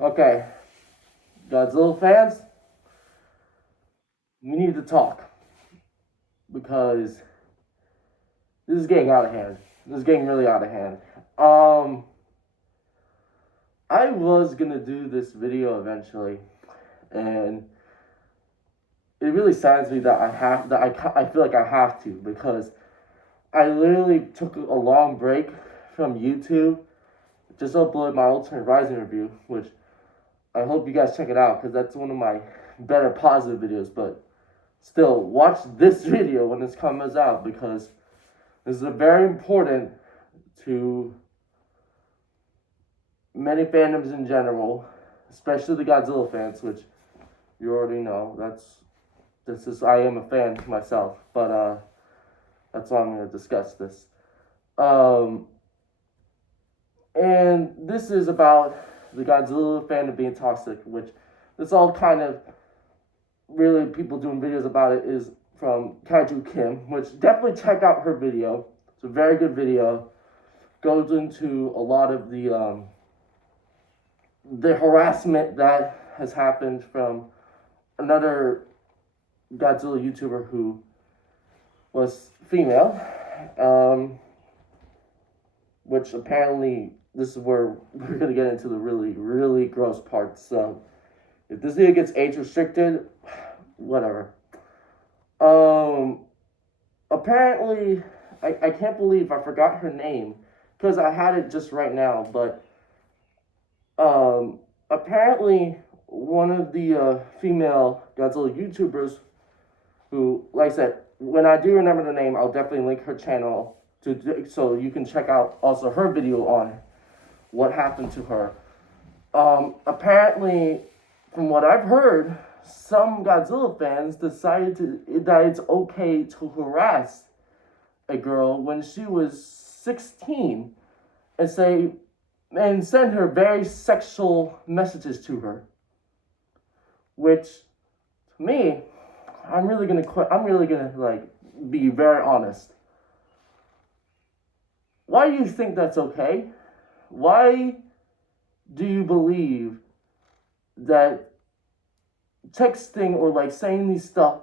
Okay, Godzilla fans, we need to talk because this is getting out of hand. This is getting really out of hand. I was gonna do this video eventually, and it really saddens me that I feel like I have to because I literally took a long break from YouTube, just uploaded my Ultimate Rising review, which I hope you guys check it out because that's one of my better positive videos. But still, watch this video when this comes out because this is very important to many fandoms in general, especially the Godzilla fans, which you already know. I am a fan myself, but that's why I'm going to discuss this. And this is about the Godzilla fandom being toxic, which this all kind of really people doing videos about it is from Kaiju Kim, which definitely check out her video. It's a very good video. Goes into a lot of the harassment that has happened from another Godzilla YouTuber who was female, which apparently this is where we're going to get into the really, really gross parts. So if this video gets age restricted, whatever. Apparently, I can't believe I forgot her name because I had it just right now, but apparently one of the female Godzilla YouTubers who, like I said, when I do remember the name, I'll definitely link her channel so you can check out also her video on what happened to her. Apparently, from what I've heard, some Godzilla fans decided that it's okay to harass a girl when she was 16 and send her very sexual messages to her. Which, to me, I'm really gonna be very honest. Why do you think that's okay? Why do you believe that texting or saying these stuff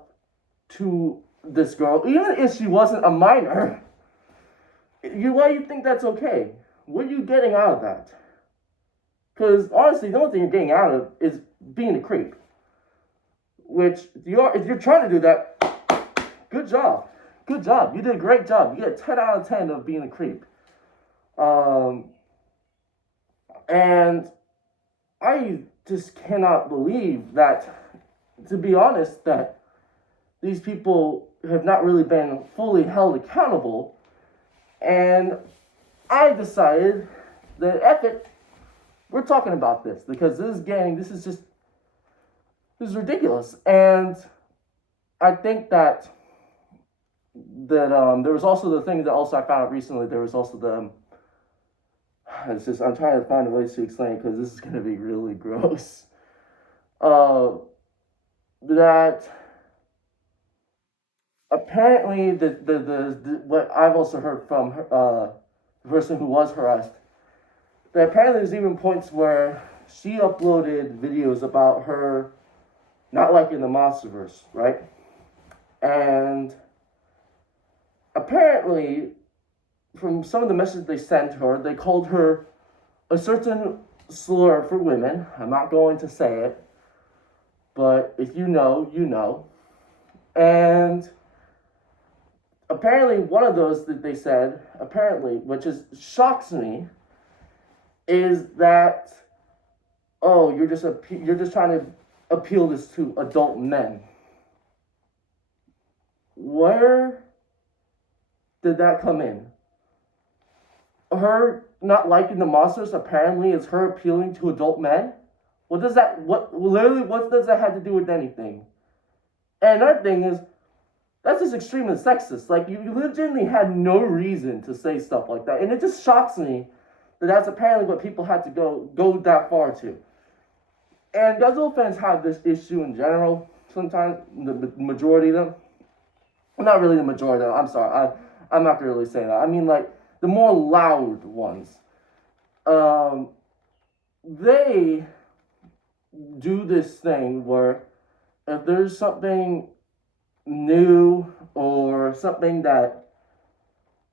to this girl, even if she wasn't a minor, why do you think that's okay? What are you getting out of that? Because honestly, the only thing you're getting out of is being a creep. Which, if you're trying to do that, good job. Good job. You did a great job. You get a 10 out of 10 of being a creep. And I just cannot believe that, to be honest, that these people have not really been fully held accountable. And I decided that, F it, we're talking about this because this is ridiculous. And I think that there was also the thing that also I found out recently. There was also I'm trying to find a way to explain it because this is going to be really gross. That apparently what I've also heard from the person who was harassed, that apparently there's even points where she uploaded videos about her not liking the MonsterVerse, right? And apparently, from some of the messages they sent her, they called her a certain slur for women. I'm not going to say it, but if you know, you know. And apparently one of those that they said, which shocks me, is that, oh, you're just trying to appeal this to adult men. Where did that come in? Her not liking the monsters apparently is her appealing to adult men? What does that have to do with anything? And another thing is, that's just extremely sexist. You legitimately had no reason to say stuff like that. And it just shocks me that that's apparently what people had to go that far to. And Godzilla fans have this issue in general. Sometimes, the majority of them. Not really the majority of them, I'm sorry. I'm not going to really say that. I mean, the more loud ones. They do this thing where if there's something new or something that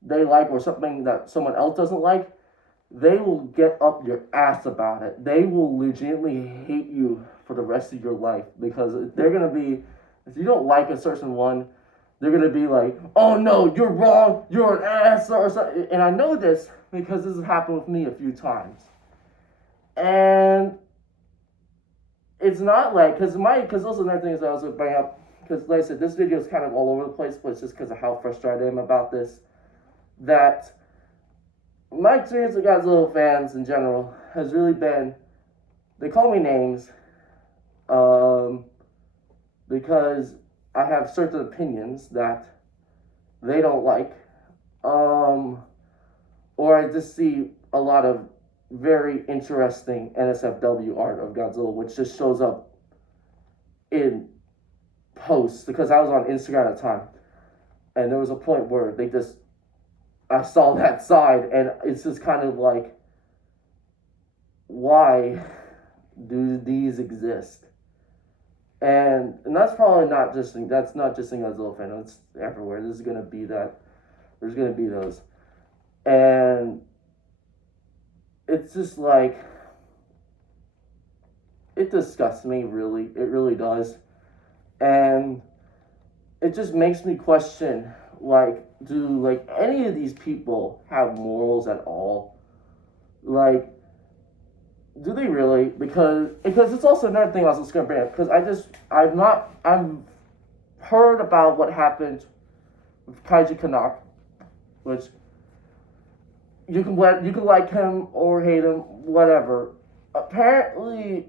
they like or something that someone else doesn't like, they will get up your ass about it. They will legitimately hate you for the rest of your life because they're going to be, if you don't like a certain one, they're going to be like, oh no, you're wrong, you're an ass or something. And I know this because this has happened with me a few times. And it's not like, because those are the things that I was going to bring up, because like I said, this video is kind of all over the place, but it's just because of how frustrated I am about this, that my experience with Godzilla fans in general has really been, they call me names because I have certain opinions that they don't like, or I just see a lot of very interesting NSFW art of Godzilla, which just shows up in posts, because I was on Instagram at the time, and there was a point where I saw that side, and it's just kind of like, why do these exist? And that's probably not just in Godzilla fandom, it's everywhere. There's gonna be those. And it's just like, it disgusts me, really. It really does. And it just makes me question, like, do any of these people have morals at all? Like, do they really? Because it's also another thing I was just gonna bring up, because I've heard about what happened with Kaiju Kim, which you can like him or hate him, whatever. Apparently,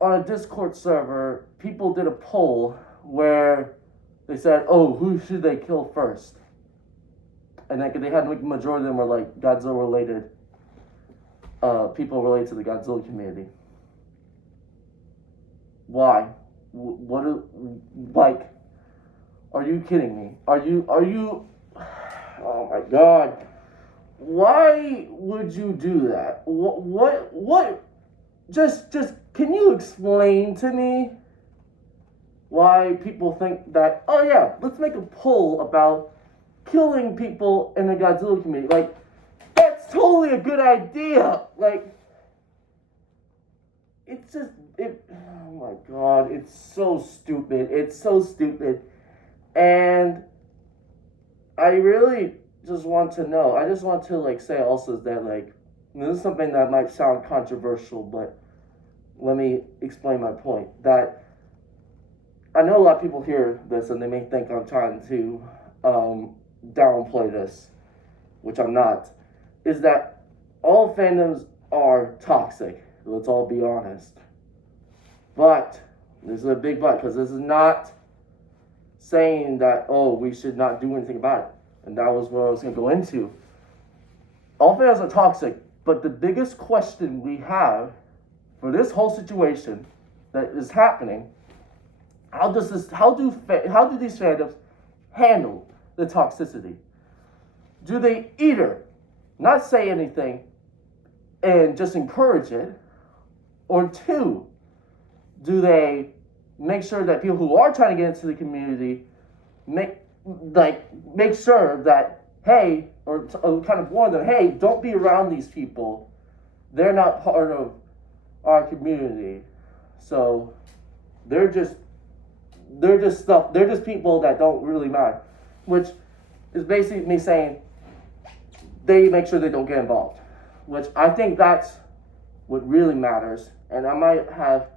on a Discord server, people did a poll where they said, oh, who should they kill first? And they had, like, the majority of them were, like, Godzilla-related, people related to the Godzilla community. Why? Are you kidding me? Are you, oh my God. Why would you do that? What, just, can you explain to me why people think that, oh yeah, let's make a poll about killing people in the Godzilla community? Like, that's totally a good idea. Like, it's just, oh my God, it's so stupid. It's so stupid. And I really just want to know, I just want to, like, say also that, like, this is something that might sound controversial, but let me explain my point. That I know a lot of people hear this and they may think I'm trying to downplay this, which I'm not, is that all fandoms are toxic. Let's all be honest. But, this is a big but, because this is not saying that, oh, we should not do anything about it. And that was what I was going to go into. All fandoms are toxic, but the biggest question we have for this whole situation that is happening, how do these fandoms handle the toxicity? Do they either not say anything and just encourage it, or two, do they make sure that people who are trying to get into the community make sure that, hey, or kind of warn them, hey, don't be around these people. They're not part of our community. So they're just people that don't really matter. Which is basically me saying they make sure they don't get involved. Which I think that's what really matters. And I might have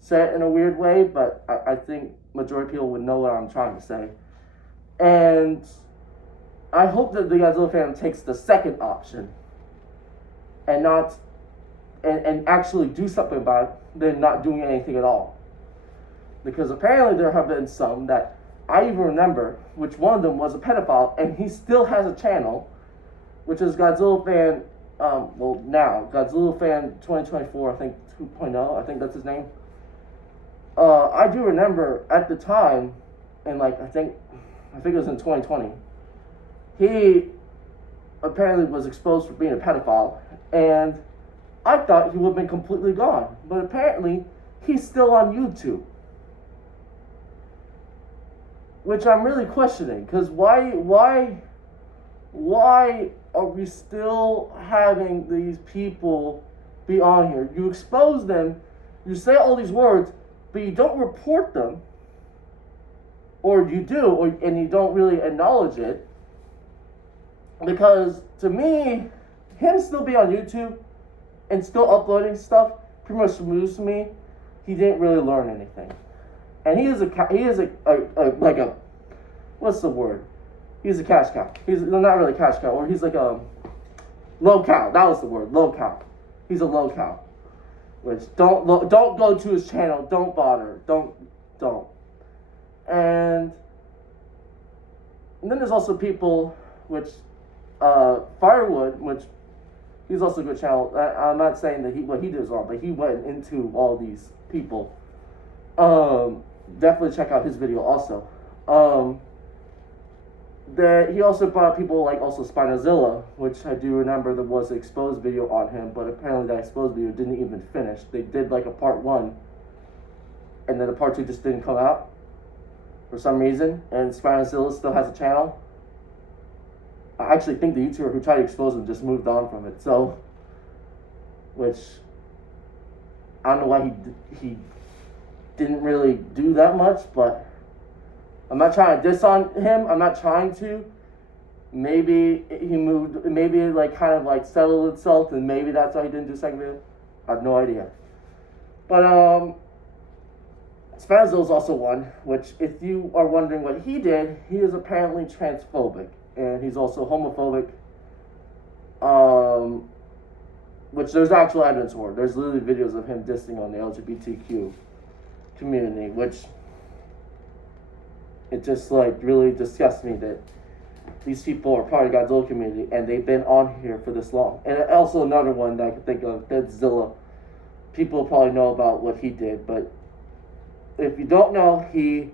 said it in a weird way, but I think majority of people would know what I'm trying to say. And I hope that the Godzilla fandom takes the second option and not and actually do something about it than not doing anything at all. Because apparently there have been some that I even remember, which one of them was a pedophile, and he still has a channel, which is Godzilla Fan, Godzilla Fan 2024, I think 2.0, I think that's his name. I do remember at the time, and I think it was in 2020, he apparently was exposed for being a pedophile, and I thought he would have been completely gone. But apparently, he's still on YouTube. Which I'm really questioning, because why are we still having these people be on here? You expose them, you say all these words, but you don't report them, or you do, and you don't really acknowledge it. Because to me, him still be on YouTube and still uploading stuff pretty much removes to me he didn't really learn anything. And he is a what's the word? He's a cash cow. He's not really a cash cow, or he's like a low cow. That was the word, low cow. He's a low cow. Which don't go to his channel. Don't bother. Don't. And then there's also people which Firewood, which he's also a good channel. I'm not saying that what he did is wrong, but he went into all these people. Definitely check out his video also. That he also brought up people like also Spinozilla, which I do remember there was an exposed video on him, but apparently that exposed video didn't even finish. They did like a part 1, and then the part 2 just didn't come out for some reason, and Spinozilla still has a channel. I actually think the YouTuber who tried to expose him just moved on from it, so, which, I don't know why he didn't really do that much, but I'm not trying to diss on him. I'm not trying to. Maybe he moved, maybe it like kind of like settled itself, and maybe that's why he didn't do second video. I have no idea. But Spazzo is also one, which if you are wondering what he did, he is apparently transphobic, and he's also homophobic. Which there's actual evidence for. There's literally videos of him dissing on the LGBTQ community, which it just like really disgusts me that these people are part of Godzilla community and they've been on here for this long. And also another one that I can think of, Godzilla. People probably know about what he did, but if you don't know, he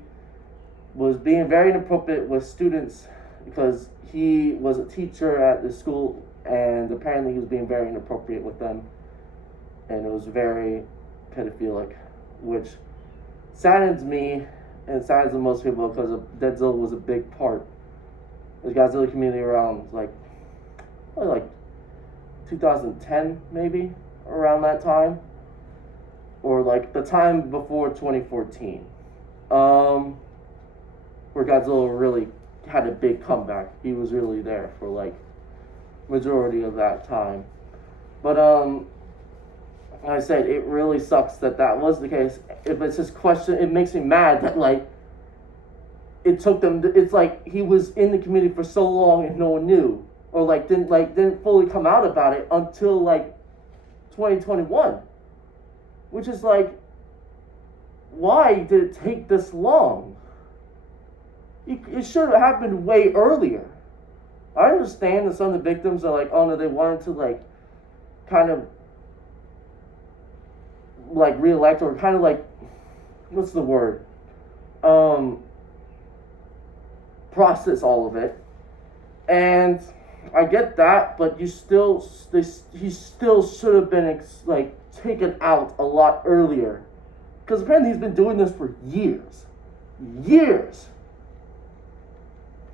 was being very inappropriate with students because he was a teacher at the school, and apparently he was being very inappropriate with them, and it was very pedophilic, which saddens me and saddens most people because Godzilla was a big part of the Godzilla community around probably 2010 maybe, around that time, or like the time before 2014, where Godzilla really had a big comeback. He was really there for like majority of that time. But like I said, it really sucks that was the case. If it's just question, it makes me mad that like it took them. It's like he was in the community for so long and no one knew, or didn't fully come out about it until like 2021, which is like, why did it take this long? It should have happened way earlier. I understand that some of the victims are like, oh no, they wanted to like kind of like reelect, or kind of like, what's the word? Process all of it. And I get that, but he still should have been like taken out a lot earlier. Because apparently he's been doing this for years.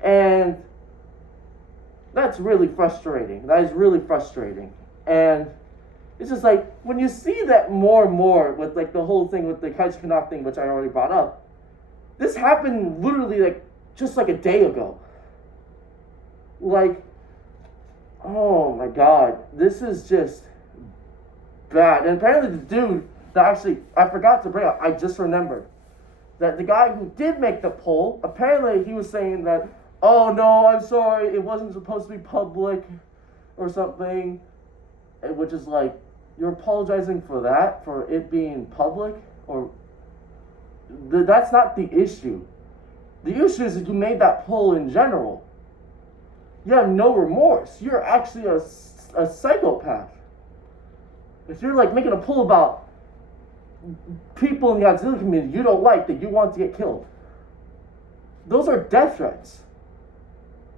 And that's really frustrating. That is really frustrating. And it's just like, when you see that more and more with like the whole thing with the Kaiju Kim thing, which I already brought up, this happened literally like just like a day ago. Like, oh my god, this is just bad. And apparently the dude that actually, I forgot to bring up, I just remembered, that the guy who did make the poll, apparently he was saying that, oh no, I'm sorry, it wasn't supposed to be public or something, which is like, you're apologizing for that, for it being public? Or that's not the issue. The issue is that you made that poll in general. You have no remorse. You're actually a psychopath. If you're like making a poll about people in the Godzilla community you don't like, that you want to get killed, those are death threats.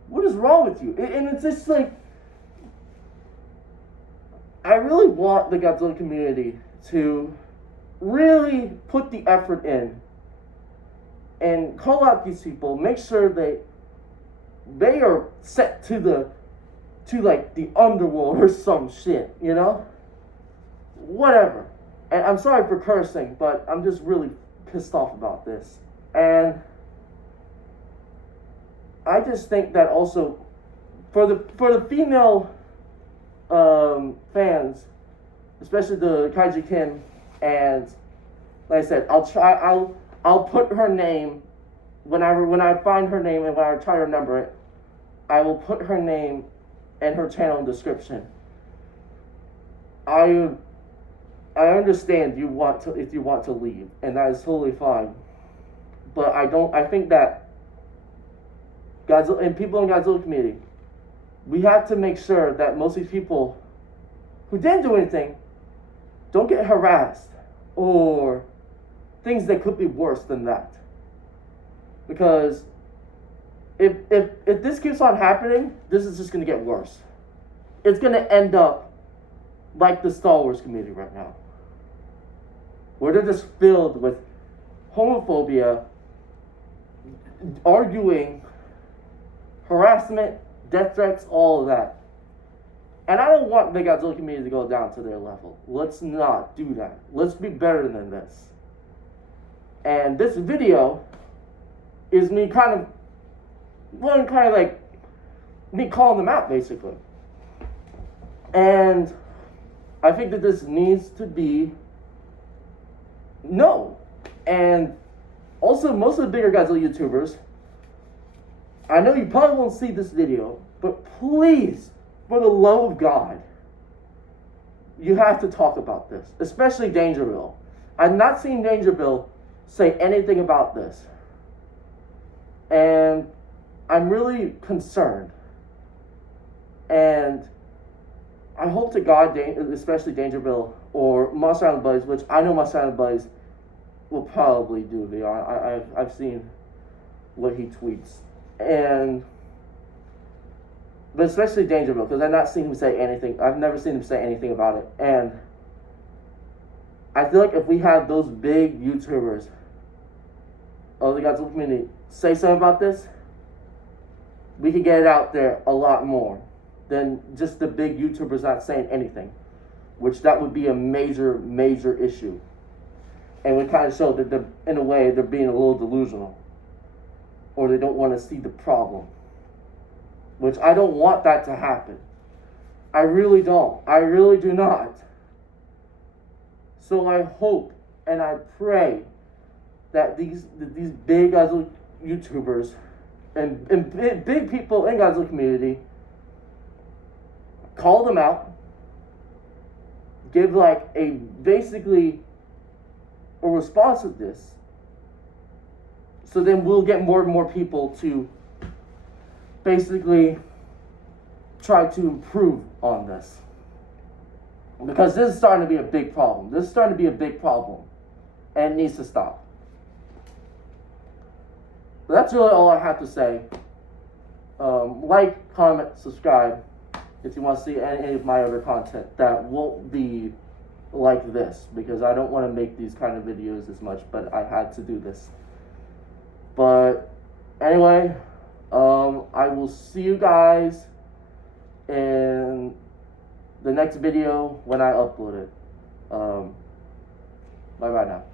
What is wrong with you? And it's just like, I really want the Godzilla community to really put the effort in and call out these people, make sure they are set to like the underworld or some shit, you know? Whatever. And I'm sorry for cursing, but I'm just really pissed off about this. And I just think that also for the female fans, especially the Kaiju Kim, and like I said, I'll put her name when I find her name and when I try to remember it, I will put her name and her channel in the description. I understand if you want to leave, and that is totally fine. But I think that Godzilla and people in the Godzilla community, we have to make sure that most of these people who didn't do anything don't get harassed or things that could be worse than that. Because if this keeps on happening, this is just going to get worse. It's going to end up like the Star Wars community right now, where they're just filled with homophobia, arguing, harassment, death threats, all of that. And I don't want the Godzilla community to go down to their level. Let's not do that. Let's be better than this. And this video is me kind of like me calling them out, basically. And I think that this needs to be known. And also, most of the bigger Godzilla YouTubers, I know you probably won't see this video, but please, for the love of God, you have to talk about this, especially Dangerville. I've not seen Dangerville say anything about this. And I'm really concerned. And I hope to God, especially Dangerville or Monster Island Buddies, which I know Monster Island Buddies will probably do. I've seen what he tweets. But especially Dangerville, because I've not seen him say anything. I've never seen him say anything about it. And I feel like if we have those big YouTubers of the Godzilla community say something about this, we could get it out there a lot more than just the big YouTubers not saying anything, which that would be a major, major issue. And would kind of show that they're, in a way, they're being a little delusional, or they don't want to see the problem, which I don't want that to happen. I really don't. I really do not. So I hope and I pray that these big Godzilla YouTubers and big people in Godzilla community call them out, give like basically a response to this, so then we'll get more and more people to basically try to improve on this. Because this is starting to be a big problem. This is starting to be a big problem. And it needs to stop. But that's really all I have to say. Like, comment, subscribe if you want to see any of my other content that won't be like this. Because I don't want to make these kind of videos as much, but I had to do this. But anyway, I will see you guys in the next video when I upload it. Bye bye now.